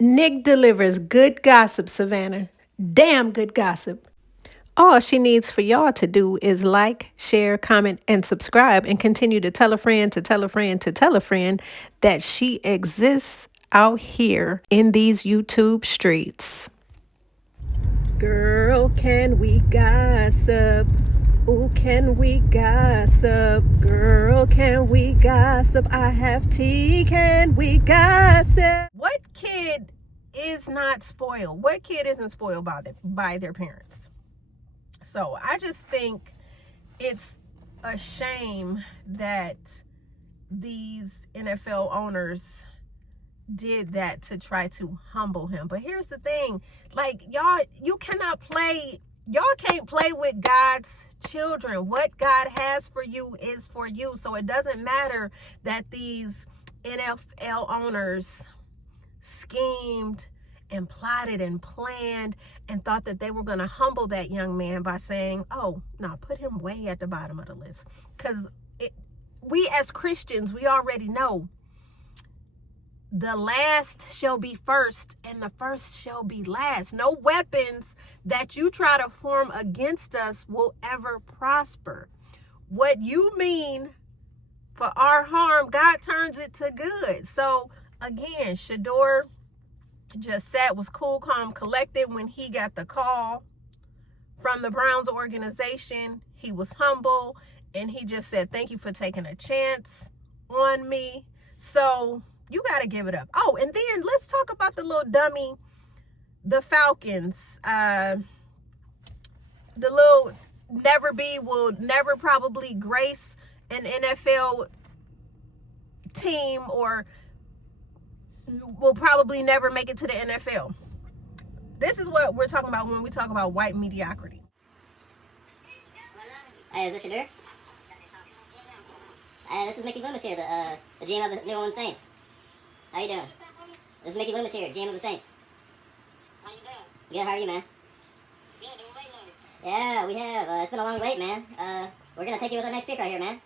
Nick delivers good gossip, Savannah. Damn good gossip. All she needs for y'all to do is like, share, comment, and subscribe, and continue to tell a friend to tell a friend to tell a friend that she exists out here in these YouTube streets. Girl, can we gossip? Ooh, can we gossip? Girl, can we gossip? I have tea, can we gossip? What kid is not spoiled? What kid isn't spoiled by their parents? So I just think it's a shame that these NFL owners did that to try to humble him. But here's the thing, like, y'all can't play with God's children. What God has for you is for you. So it doesn't matter that these NFL owners schemed and plotted and planned and thought that they were going to humble that young man by saying, oh, no, put him way at the bottom of the list. Because we as Christians, we already know the last shall be first and the first shall be last. No weapons that you try to form against us will ever prosper. What you mean for our harm, God turns it to good. So again, Shedeur just was cool, calm, collected when he got the call from the Browns organization. He was humble and he just said, thank you for taking a chance on me. So you got to give it up. Oh, and then let's talk about the little dummy, the Falcons. The little will never probably grace an NFL team, or will probably never make it to the NFL. This is what we're talking about when we talk about white mediocrity. Hey, is this Shedeur? Hey, this is Mickey Loomis here, the GM of the New Orleans Saints. How you doing? This is Mickey Loomis here, GM of the Saints. How you doing? Good, how are you, man? Good, been waiting on you. Yeah, we have. It's been a long wait, man. We're gonna take you as our next pick right here, man.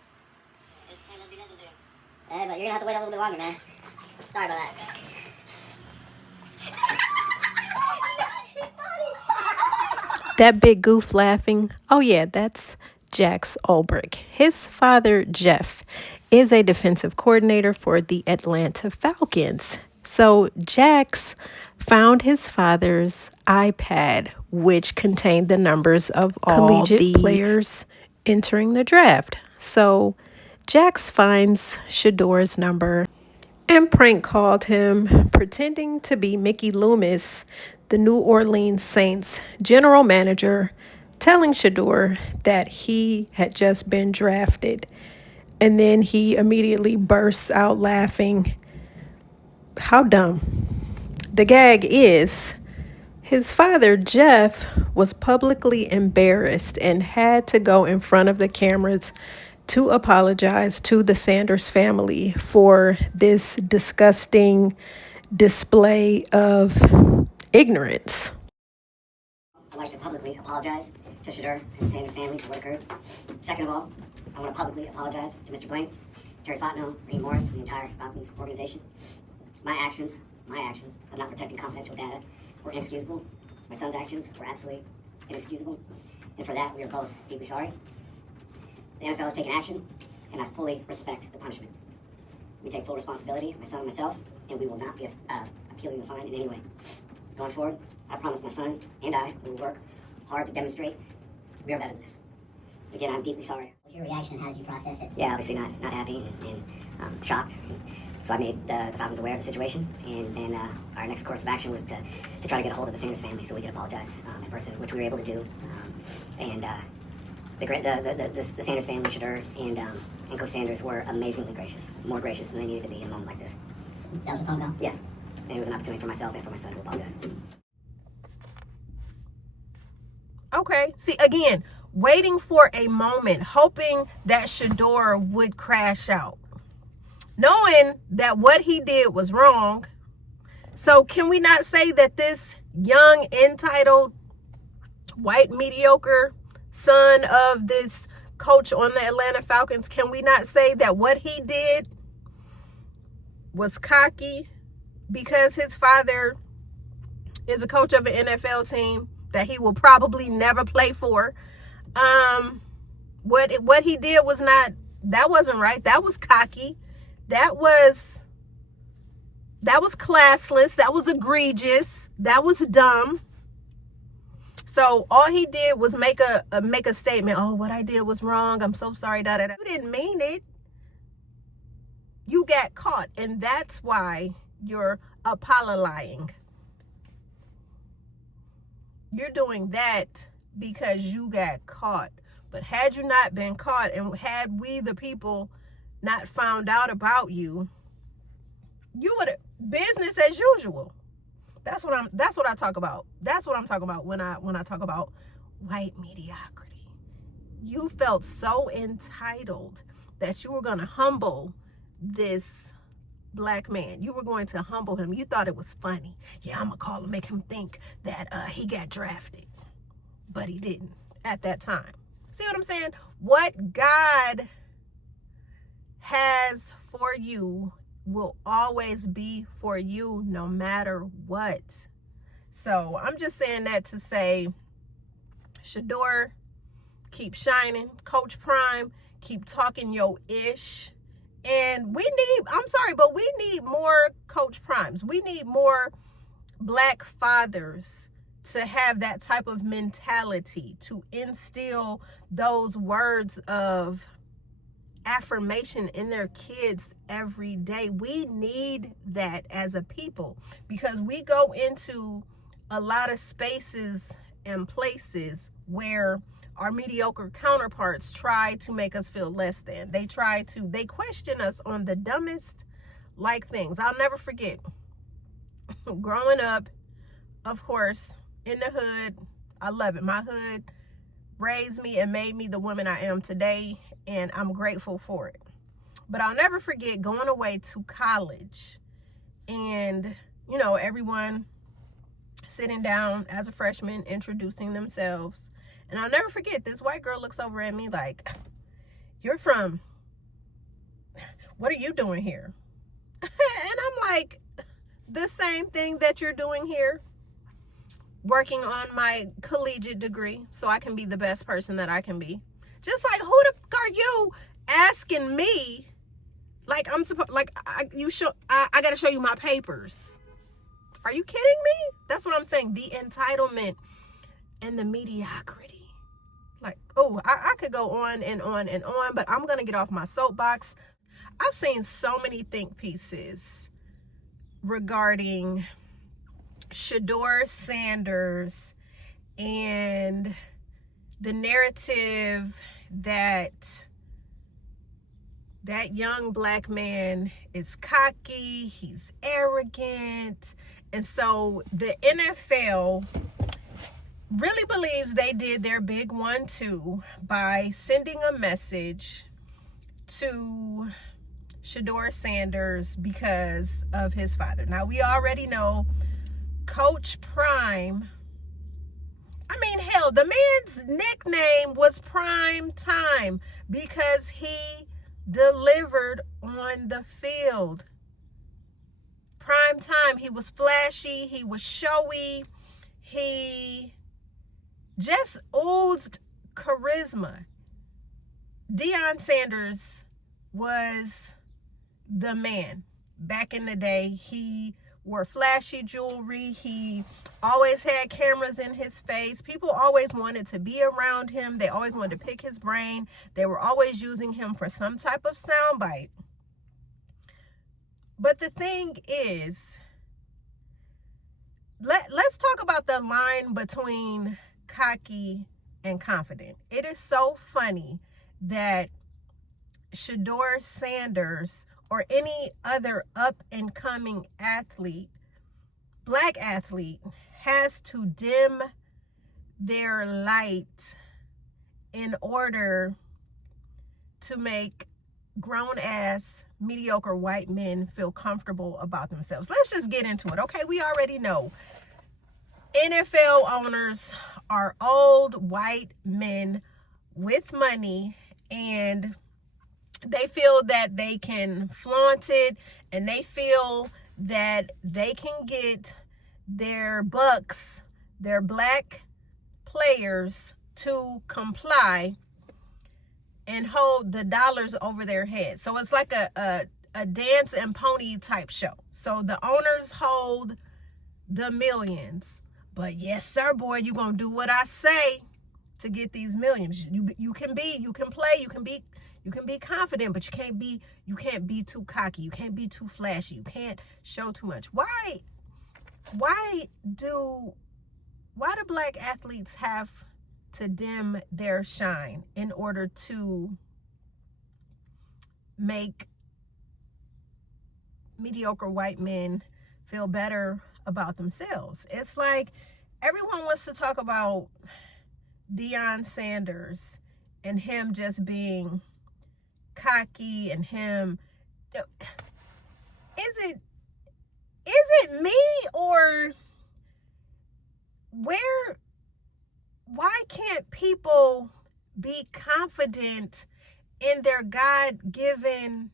It's gonna be nothing there. Yeah, but you're gonna have to wait a little bit longer, man. Sorry about that. That big goof laughing. Oh yeah, that's Jax Ulbrich. His father, Jeff, is a defensive coordinator for the Atlanta Falcons. So Jax found his father's iPad, which contained the numbers of all the players entering the draft. So Jax finds Shedeur's number and prank called him, pretending to be Mickey Loomis, the New Orleans Saints general manager, telling Shedeur that he had just been drafted. And then he immediately bursts out laughing. How dumb. The gag is his father, Jeff, was publicly embarrassed and had to go in front of the cameras to apologize to the Sanders family for this disgusting display of ignorance. I'd like to publicly apologize to Shedeur and the Sanders family for what occurred. Second of all, I want to publicly apologize to Mr. Blaine, Terry Fontenot, Reed Morris, and the entire Falcons organization. My actions of not protecting confidential data were inexcusable. My son's actions were absolutely inexcusable. And for that, we are both deeply sorry. The NFL has taken action, and I fully respect the punishment. We take full responsibility, my son and myself, and we will not be appealing the fine in any way. Going forward, I promise my son and I will work hard to demonstrate we are better than this. Again, I'm deeply sorry. What was your reaction? How did you process it? Yeah, obviously not happy and shocked. So I made the Falcons aware of the situation, and then our next course of action was to try to get a hold of the Sanders family so we could apologize in person, which we were able to do. The Sanders family, Shedeur and Coach Sanders, were amazingly gracious, more gracious than they needed to be in a moment like this. That was a phone call? Yes, and it was an opportunity for myself and for my son to apologize. Okay, see, again, waiting for a moment, hoping that Shedeur would crash out, knowing that what he did was wrong. So can we not say that this young, entitled, white, mediocre son of this coach on the Atlanta Falcons, can we not say that what he did was cocky, because his father is a coach of an NFL team that he will probably never play for. What he did was that wasn't right. That was cocky. That was classless. That was egregious. That was dumb. So all he did was make a statement. Oh, what I did was wrong. I'm so sorry. Da, da, da. You didn't mean it. You got caught, and that's why you're apologizing. You're doing that because you got caught. But had you not been caught, and had we the people not found out about you, you would have business as usual. That's what I talk about. That's what I'm talking about when I talk about white mediocrity. You felt so entitled that you were going to humble this black man. You were going to humble him. You thought it was funny. Yeah, I'm going to call him, make him think that he got drafted. But he didn't at that time. See what I'm saying? What God has for you will always be for you no matter what. So I'm just saying that to say, Shedeur, keep shining. Coach Prime, keep talking your ish. And we need more Coach Primes. We need more black fathers to have that type of mentality, to instill those words of affirmation in their kids every day. We need that as a people, because we go into a lot of spaces and places where our mediocre counterparts try to make us feel less than. They question us on the dumbest like things. I'll never forget growing up, of course, in the hood. I love it. My hood raised me and made me the woman I am today, and I'm grateful for it. But I'll never forget going away to college and, everyone sitting down as a freshman, introducing themselves. And I'll never forget, this white girl looks over at me like, what are you doing here? And I'm like, the same thing that you're doing here. Working on my collegiate degree so I can be the best person that I can be. Just like, who the fuck are you asking me? Like, I'm supposed, like, I got to show you my papers. Are you kidding me? That's what I'm saying. The entitlement and the mediocrity. Like, I could go on and on and on, but I'm going to get off my soapbox. I've seen so many think pieces regarding Shedeur Sanders and the narrative that young black man is cocky, he's arrogant. And so the NFL really believes they did their big 1-2 by sending a message to Shedeur Sanders because of his father. Now, we already know Coach Prime, hell, the man's nickname was Prime Time because he delivered on the field. Prime Time. He was flashy. He was showy. He just oozed charisma. Deion Sanders was the man. Back in the day, he wore flashy jewelry. He always had cameras in his face. People always wanted to be around him. They always wanted to pick his brain. They were always using him for some type of soundbite. But the thing is, let's talk about the line between cocky and confident. It is so funny that Shedeur Sanders or any other up-and-coming athlete, black athlete, has to dim their light in order to make grown-ass, mediocre white men feel comfortable about themselves. Let's just get into it, okay? We already know NFL owners are old white men with money, and they feel that they can flaunt it, and they feel that they can get their bucks, their black players, to comply and hold the dollars over their head. So it's like a dance and pony type show. So the owners hold the millions. But yes, sir, boy, you gonna do what I say to get these millions. You can play, you can be confident, but you can't be too cocky. You can't be too flashy. You can't show too much. Why do black athletes have to dim their shine in order to make mediocre white men feel better about themselves? It's like everyone wants to talk about Deion Sanders and him just being cocky and him. Is it me, or why can't people be confident in their God-given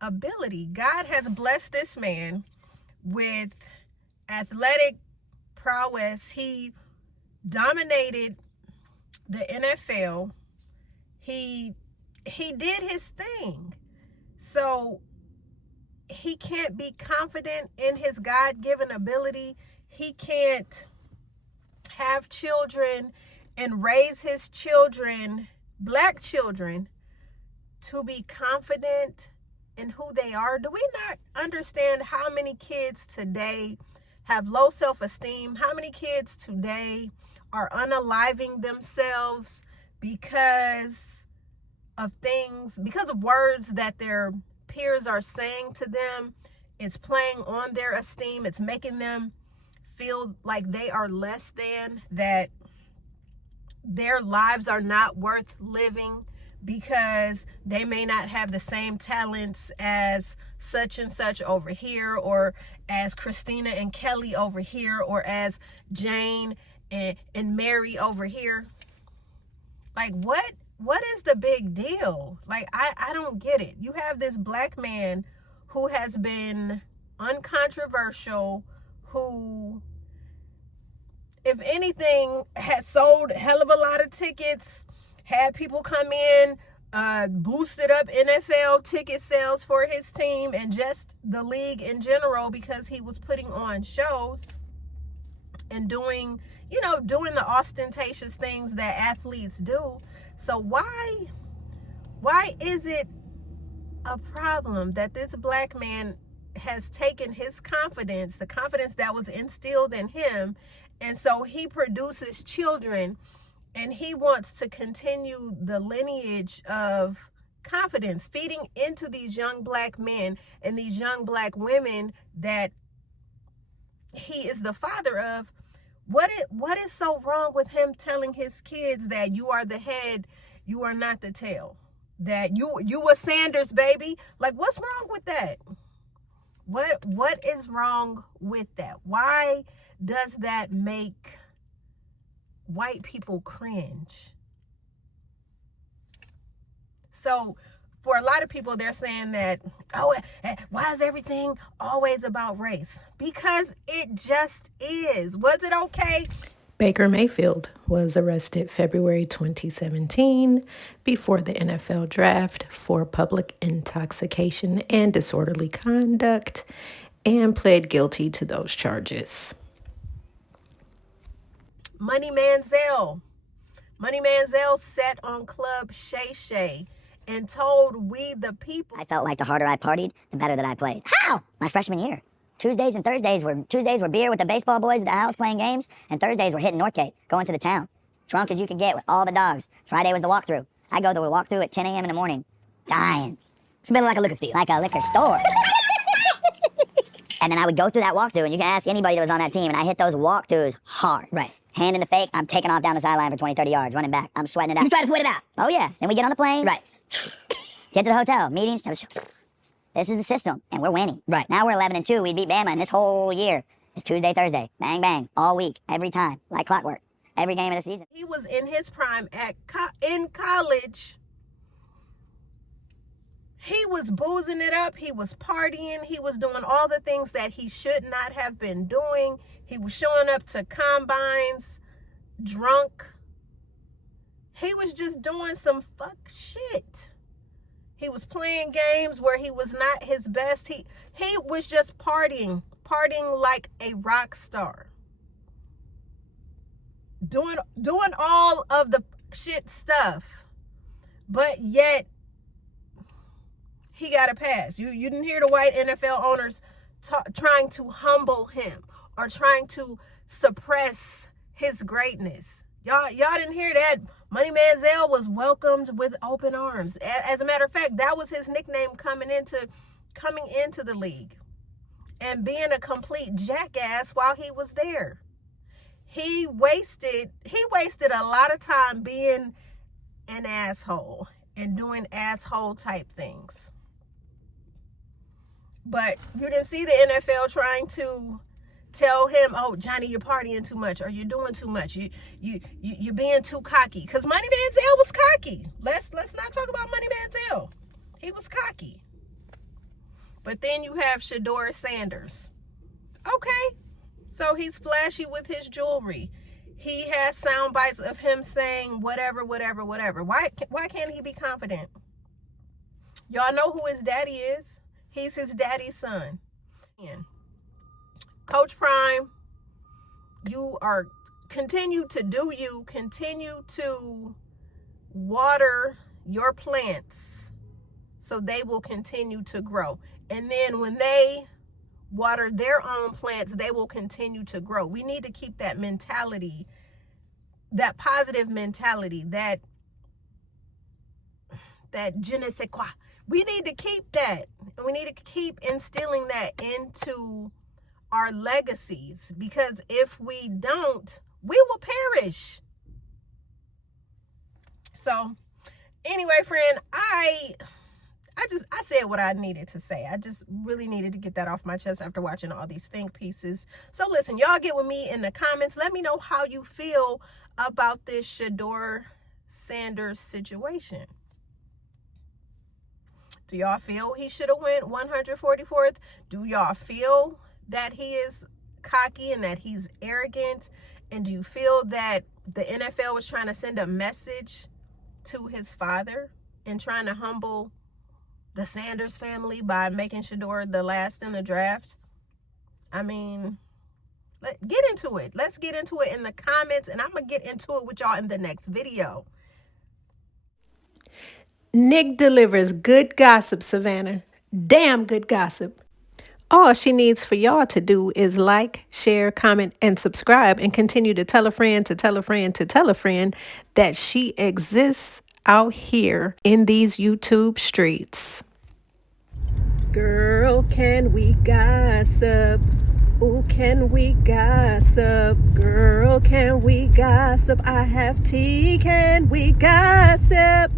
ability? God has blessed this man with athletic prowess. He dominated the NFL. He did his thing. So he can't be confident in his God-given ability. He can't have children and raise his children, black children, to be confident in who they are. Do we not understand how many kids today have low self-esteem? How many kids today are unaliving themselves because of words that their peers are saying to them? It's playing on their esteem. It's making them feel like they are less than, that their lives are not worth living because they may not have the same talents as such and such over here, or as Christina and Kelly over here, or as Jane and Mary over here. Like, what is the big deal? Like, I don't get it. You have this black man who has been uncontroversial, who, if anything, had sold a hell of a lot of tickets, had people come in, boosted up NFL ticket sales for his team and just the league in general, because he was putting on shows and doing the ostentatious things that athletes do. So why is it a problem that this black man has taken his confidence, the confidence that was instilled in him, and so he produces children, and he wants to continue the lineage of confidence, feeding into these young black men and these young black women that he is the father of? What is so wrong with him telling his kids that you are the head, you are not the tail, that you a Sanders baby? Like, what's wrong with that? What is wrong with that? Why does that make white people cringe? So for a lot of people, they're saying that, why is everything always about race? Because it just is. Was it okay? Baker Mayfield was arrested February 2017 before the NFL draft for public intoxication and disorderly conduct, and pled guilty to those charges. Money Manziel sat on Club Shay Shay and told we the people. I felt like the harder I partied, the better that I played. How? My freshman year. Tuesdays were beer with the baseball boys at the house playing games, and Thursdays were hitting Northgate, going to the town. Drunk as you could get with all the dogs. Friday was the walkthrough. I go to the walkthrough at 10 a.m. in the morning, dying. Smelling like a liquor store. Like a liquor store. And then I would go through that walkthrough, and you can ask anybody that was on that team, and I hit those walkthroughs hard. Right. Hand in the fake, I'm taking off down the sideline for 20, 30 yards, running back. I'm sweating it out. You try to sweat it out? Oh, yeah. Then we get on the plane. Right. Get to the hotel, meetings. This is the system, and we're winning. Right. Now we're 11-2. We beat Bama, and this whole year is Tuesday, Thursday. Bang, bang. All week, every time, like clockwork. Every game of the season. He was in his prime in college. He was boozing it up. He was partying. He was doing all the things that he should not have been doing. He was showing up to combines drunk. He was just doing some fuck shit. He was playing games where he was not his best. He was just partying like a rock star. Doing all of the shit stuff. But yet he got a pass. You didn't hear the white NFL owners trying to humble him or trying to suppress his greatness. Y'all didn't hear that. Money Manziel was welcomed with open arms. As a matter of fact, that was his nickname coming into the league and being a complete jackass while he was there. He wasted a lot of time being an asshole and doing asshole type things. But you didn't see the NFL trying to tell him, oh, Johnny, you're partying too much, or you're doing too much. You're being too cocky. Because Money Manziel was cocky. Let's not talk about Money Manziel. He was cocky. But then you have Shedeur Sanders. Okay. So he's flashy with his jewelry. He has sound bites of him saying whatever. Why can't he be confident? Y'all know who his daddy is. He's his daddy's son. Coach Prime, you are continue to do you. Continue to water your plants so they will continue to grow. And then when they water their own plants, they will continue to grow. We need to keep that mentality, that positive mentality, that je ne sais quoi. We need to keep that. And we need to keep instilling that into our legacies, because if we don't, we will perish. So anyway, friend, I said what I needed to say. I just really needed to get that off my chest after watching all these think pieces. So listen, y'all get with me in the comments. Let me know how you feel about this Shedeur Sanders situation. Do y'all feel he should have went 144th? Do y'all feel that he is cocky and that he's arrogant? And do you feel that the NFL was trying to send a message to his father and trying to humble the Sanders family by making Shedeur the last in the draft? I mean, let's get into it. Let's get into it in the comments, and I'm going to get into it with y'all in the next video. Nick delivers good gossip, Savannah. Damn good gossip. All she needs for y'all to do is like, share, comment, and subscribe, and continue to tell a friend to tell a friend to tell a friend that she exists out here in these YouTube streets. Girl, can we gossip? Ooh, can we gossip? Girl, can we gossip? I have tea, can we gossip?